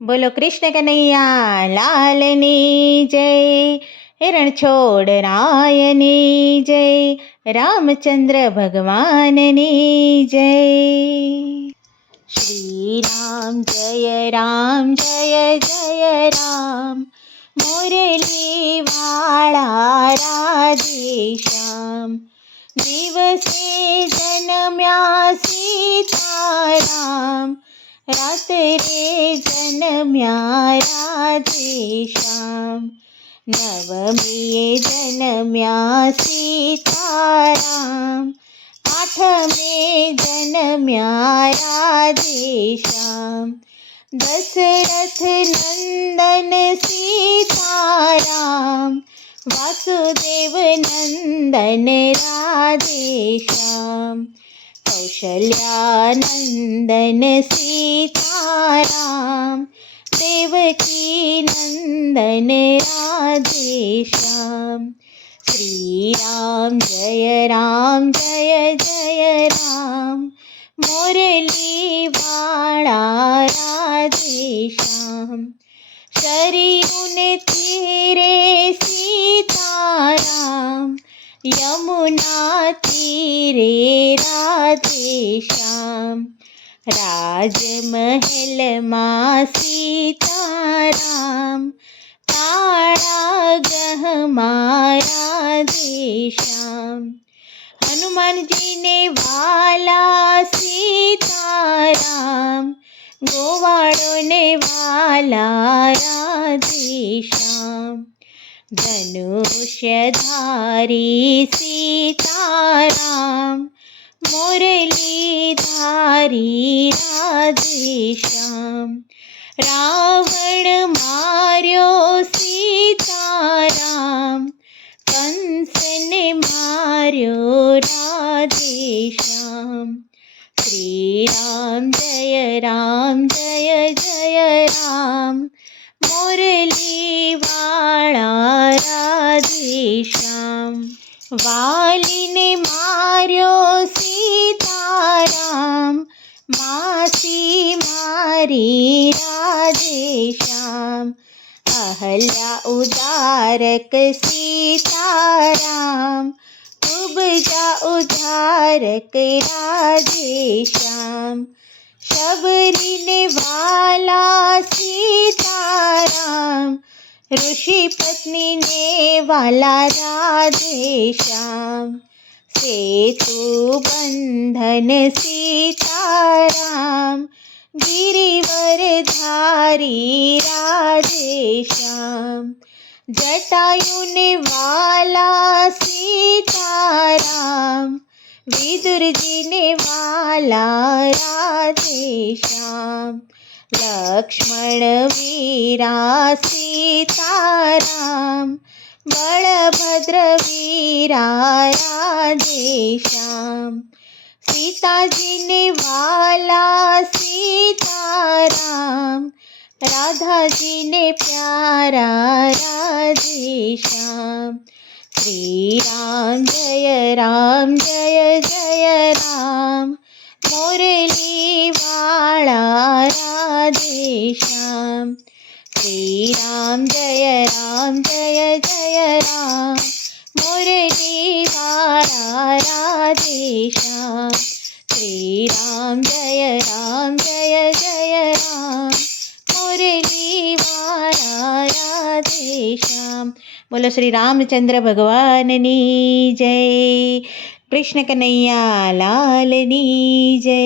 બોલો કૃષ્ણ કનૈયા લાલની જય, હિરણ છોડ રાયની જય, રામચંદ્ર ભગવાનની જય. શ્રી રામ જય જય રામ, મુરલી વાળા રાધેશ્યામ. દિવસે જન્મ્યા સીતારામ, રાત્રે જન્મ્યા રાધેશ્યામ. નવમીએ જન્મ્યા સીતારામ, આઠમે જન્મ્યા રાધેશ્યામ. દશરથ નંદન સીતારામ, વાસુદેવ નંદન રાધેશ્યામ. કૌશલ્યાનંદન સીતારામ, દેવકી નંદન રાધેશ્યામ. શ્રી રામ જય રામ, મુરલી વાળા રાધેશ્યામ. શરીરુને તીરે સીતારામ, યમુના તીરે રાધેશ્યામ. રાજમહેલમાં સીતારામ, કાળા ગહમાં રાધેશ્યામ. હનુમાનજીને વાલા સીતારામ, ગોવાળોને વાલા રાધેશ્યામ. ધનુષ્યધારી સીતારામ, મુરલીધારી રાધેશ્યામ. રાવણ માર્યો સીતારામ, કંસને માર્યો રાધેશ્યામ. શ્રી રામ જય રામ, મુરલી વાળા રાધેશ્યામ. વાલીને માર્યો સીતારામ, માસી મારી રાધેશ્યામ. અહલ્યા ઉદારક સીતારામ, ઉપજા ઉધારક રાધેશ્યામ. શબરીને વાલા સીતારામ, ઋષિ પત્નીને વાલા રાધેશ્યામ. સેતુ બંધન સીતારામ, ગિરિવરધારી રાધેશ્યામ. જટાયુને વાલા સીતારામ, વિદુરજીને વાલા રાધેશ્યામ. લક્ષ્મણ વીરા સીતારામ, બળભદ્ર વીરા રાધેશ્યામ. સીતાજીને વાલા સીતારામ, રાધાજીને પ્યારા રાધેશ્યામ. શ્રી રામ જય રામ, મુરલી વાળા રાધેશ્યામ. શ્રી રામ જય રામ, મુરલી વાળા રાધેશ્યામ. શ્રી રામ જય રામ, મુરલી વાળા રાધેશ્યામ. બોલો શ્રી રામચંદ્ર ભગવાનની જય, કૃષ્ણ કનૈયા લાલની જય.